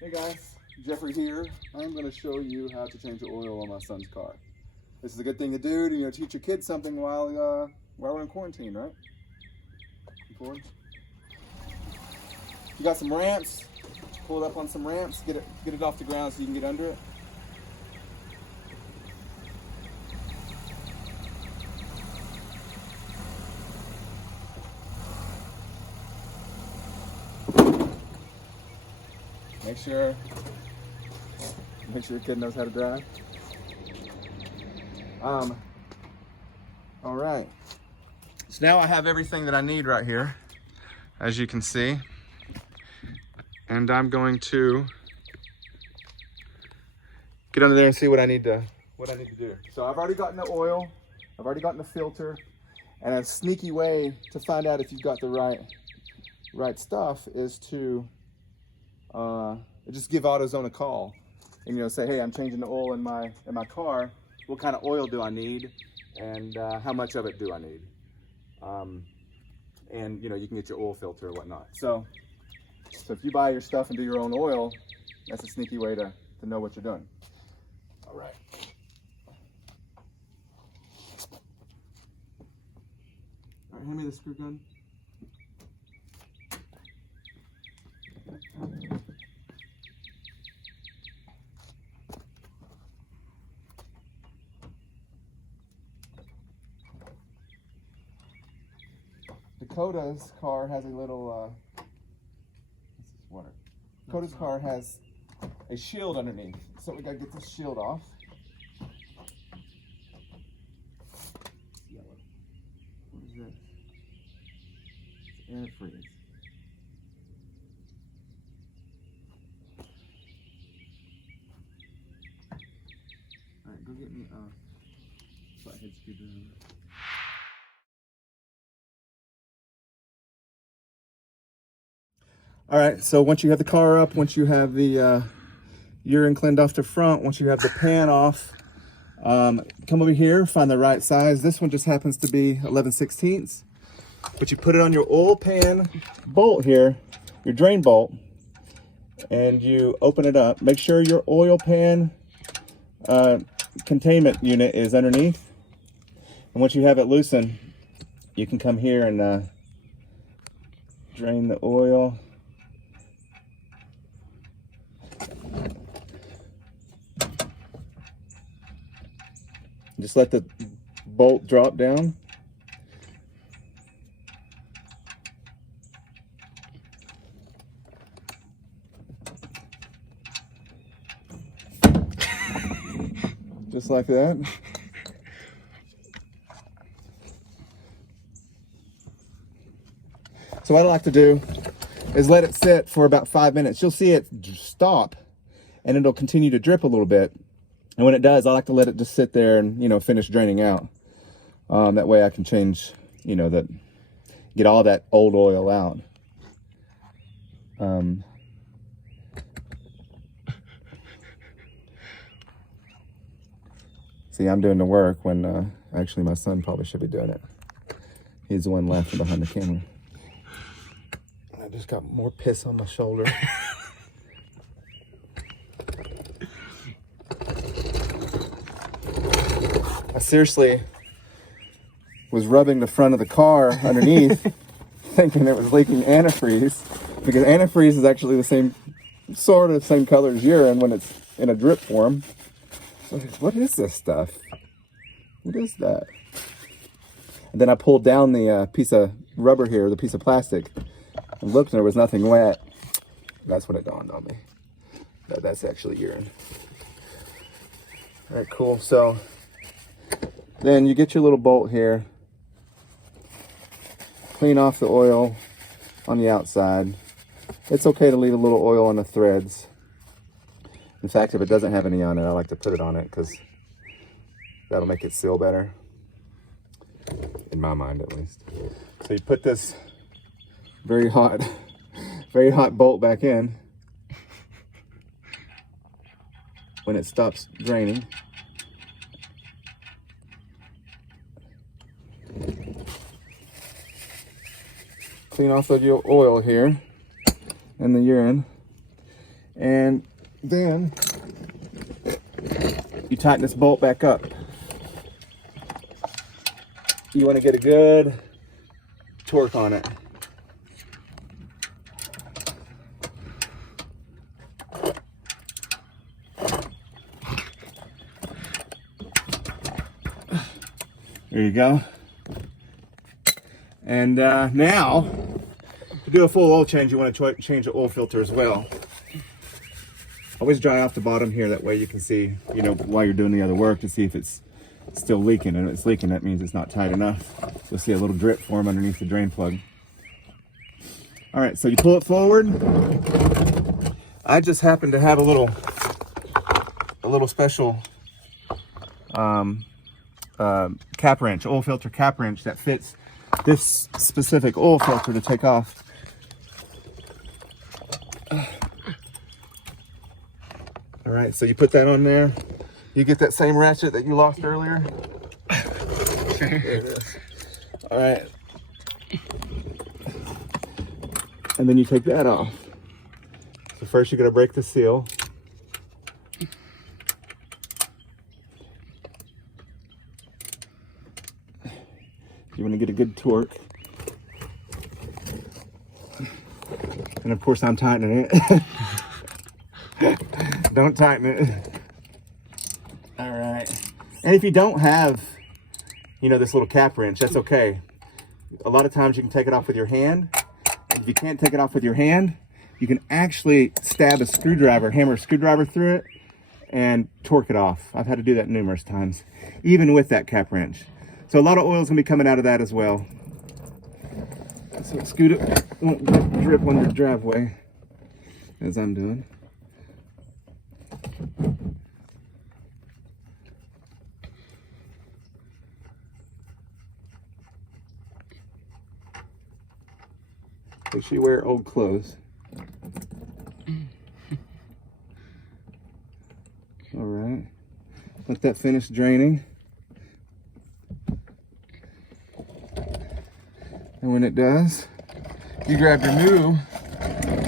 Hey guys, Jeffrey here. I'm going to show you how to change the oil on my son's car. This is a good thing to do to teach your kids something while we're in quarantine, right? You got some ramps. Pull it up on some ramps. Get it off the ground so you can get under it. Make sure your kid knows how to drive. All right. So now I have everything that I need right here, as you can see. And I'm going to get under there and see what I need to do. So I've already gotten the oil, I've already gotten the filter, and a sneaky way to find out if you've got the right stuff is to just give AutoZone a call and say, hey, I'm changing the oil in my car. What kind of oil do I need, and how much of it do I need? And you can get your oil filter or whatnot. So if you buy your stuff and do your own oil, that's a sneaky way to know what you're doing. All right. All right, hand me the screw gun. Dakota's car has a little, Dakota's car has a shield underneath, so we gotta get this shield off. Yellow. What is this? It's antifreeze. Alright, go get me a flathead screwdriver. All right, so once you have the car up, once you have the urine cleaned off the front, once you have the pan off, come over here, find the right size. This one just happens to be 11/16. But you put it on your oil pan bolt here, your drain bolt, and you open it up. Make sure your oil pan containment unit is underneath. And once you have it loosened, you can come here and drain the oil. Just let the bolt drop down. Just like that. So what I like to do is let it sit for about 5 minutes. You'll see it stop and it'll continue to drip a little bit. And when it does, I like to let it just sit there and, finish draining out. That way I can change, get all that old oil out. See, I'm doing the work when actually my son probably should be doing it. He's the one laughing behind the camera. I just got more piss on my shoulder. I seriously was rubbing the front of the car underneath thinking it was leaking antifreeze, because antifreeze is actually the same color as urine when it's in a drip form. So what is this stuff? What is that? And then I pulled down the piece of rubber here, the piece of plastic, and looked, and there was nothing wet. That's when it dawned on me. That's actually urine. All right, cool. So then you get your little bolt here, clean off the oil on the outside. It's okay to leave a little oil on the threads. In fact, if it doesn't have any on it, I like to put it on it because that'll make it seal better, in my mind at least. So you put this very hot bolt back in when it stops draining. Clean off the oil here and the urine, And then you tighten this bolt back up. You want to get a good torque on it. There you go. And now, to do a full oil change, you want to change the oil filter as well. Always dry off the bottom here, that way you can see, you know, while you're doing the other work, to see if it's still leaking. And if it's leaking, that means it's not tight enough. You'll see a little drip form underneath the drain plug. All right, so you pull it forward. I just happen to have a little special cap wrench, oil filter cap wrench that fits this specific oil filter to take off. All right, so you put that on there. You get that same ratchet that you lost earlier. There it is. All right. And then you take that off. So first you're gonna break the seal. You want to get a good torque. And of course I'm tightening it. Don't tighten it. All right. And if you don't have, you know, this little cap wrench, that's okay. A lot of times you can take it off with your hand. If you can't take it off with your hand, you can actually stab a screwdriver, hammer a screwdriver through it and torque it off. I've had to do that numerous times, even with that cap wrench. So a lot of oil is going to be coming out of that as well. So scoot it, won't drip on your driveway, as I'm doing. Make sure you wear old clothes. All right, let that finish draining. And when it does, you grab your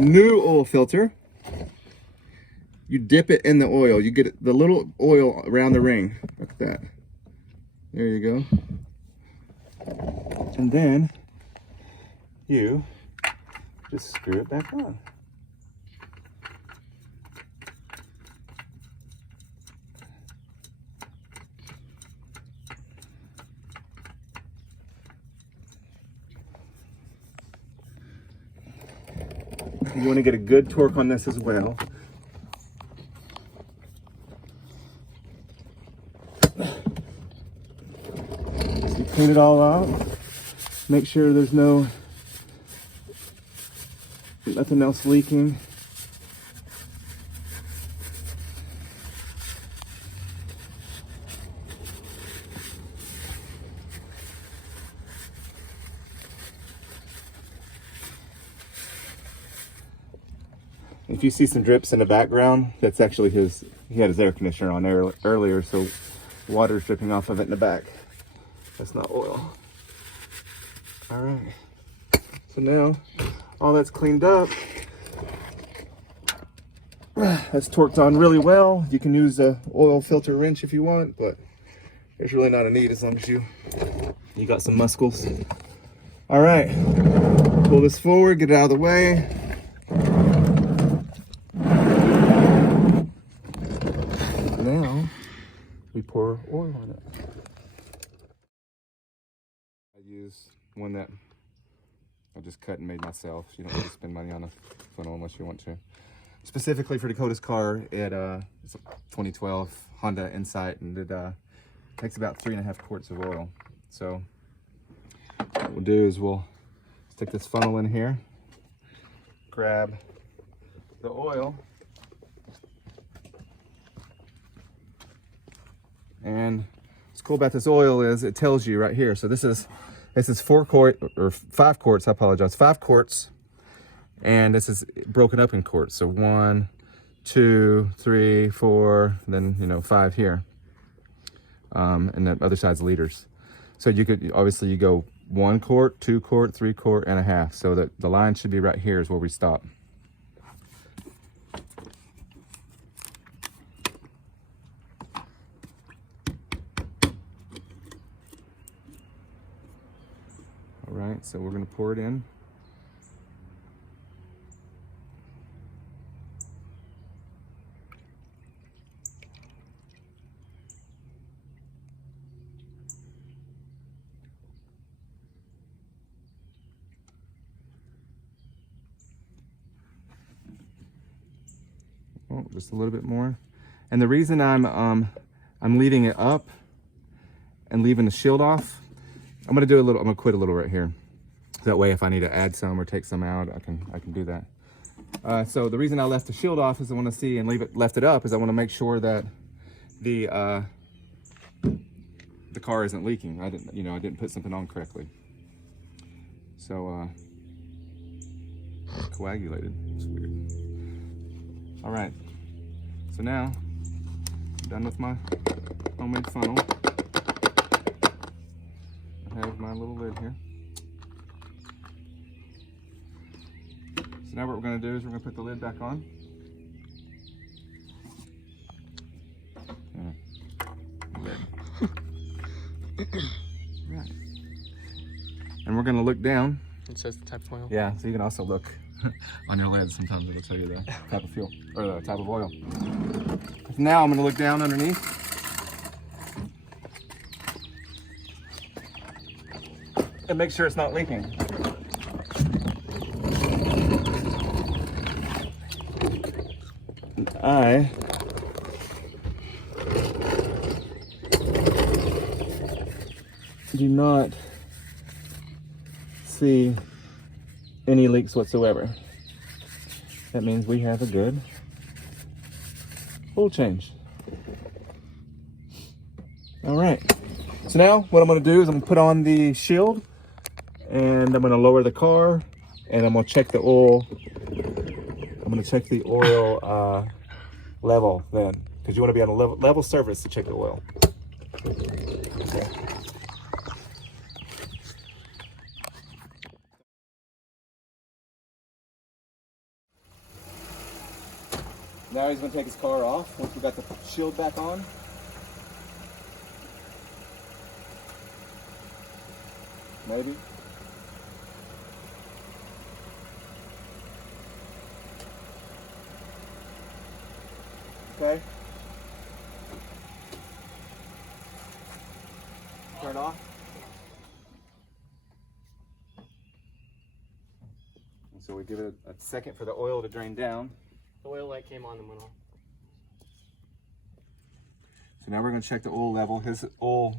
new oil filter. You dip it in the oil. You get the little oil around the ring, like that. There you go. And then you just screw it back on. You want to get a good torque on this as well. So you clean it all out. Make sure there's nothing else leaking. If you see some drips in the background, that's actually he had his air conditioner on earlier, so water's dripping off of it in the back. That's not oil. All right, so now all that's cleaned up, that's torqued on really well. You can use a oil filter wrench if you want, but there's really not a need as long as you got some muscles. All right, pull this forward, get it out of the way. Now we pour oil on it. I use one that I just cut and made myself. You don't need to spend money on a funnel unless you want to. Specifically for Dakota's car, it's a 2012 Honda Insight, and it takes about 3.5 quarts of oil. So what we'll do is we'll stick this funnel in here, grab the oil, and what's cool about this oil is it tells you right here. So this is 5 quarts. I apologize, 5 quarts, and this is broken up in quarts. So 1, 2, 3, 4, then 5 here, and the other side's liters. So you could obviously you go 1 quart, 2 quart, 3 quart, and a half. So that the line should be right here is where we stop. right, so we're gonna pour it in. Oh, just a little bit more. And the reason I'm leaving it up and leaving the shield off, I'm gonna quit a little right here. That way, if I need to add some or take some out, I can do that. So the reason I left the shield off is I want to see, and left it up, is I want to make sure that the car isn't leaking. I didn't put something on correctly. So coagulated. It's weird. All right. So now I'm done with my homemade funnel. I have my little lid here. So now what we're going to do is we're going to put the lid back on. Right. And we're going to look down. It says the type of oil. Yeah, so you can also look on your lid. Sometimes it'll tell you the type of fuel or the type of oil. Now I'm going to look down underneath. And make sure it's not leaking. I do not see any leaks whatsoever. That means we have a good oil change. All right. So now what I'm going to do is I'm going to put on the shield and I'm going to lower the car and I'm going to check the oil. I'm going to check the oil level then, because you want to be on a level surface to check the oil. Okay. Now he's going to take his car off once we got the shield back on. Maybe. Okay. Turn off. And so we give it a second for the oil to drain down. The oil light came on and went off. So now we're going to check the oil level. His oil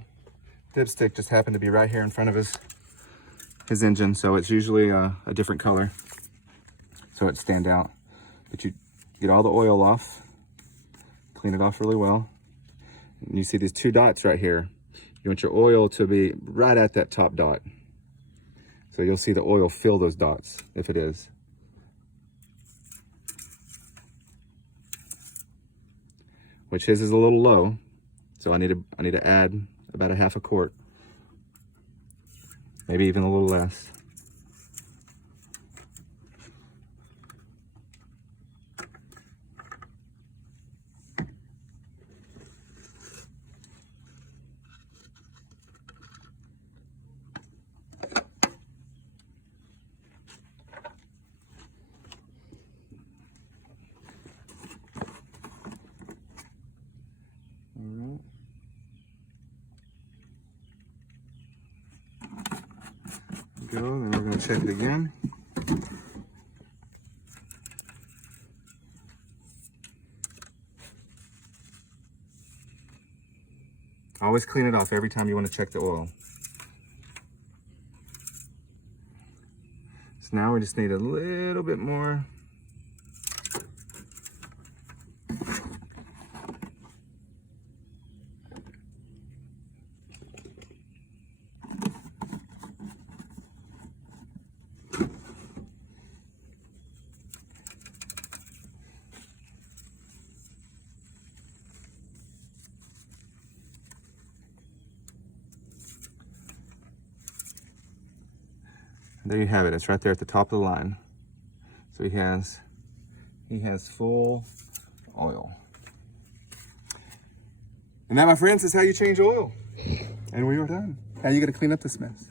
dipstick just happened to be right here in front of his engine, so it's usually a different color, so it stand out. But you get all the oil off, clean it off really well. And you see these two dots right here. You want your oil to be right at that top dot. So you'll see the oil fill those dots, if it is. Which his is a little low, so I need to add about a half a quart. Maybe even a little less. Go, then we're going to check it again. Always clean it off every time you want to check the oil. So now we just need a little bit more. There you have it. It's right there at the top of the line. So he has full oil. And that, my friends, is how you change oil. And we are done. Now you got to clean up this mess.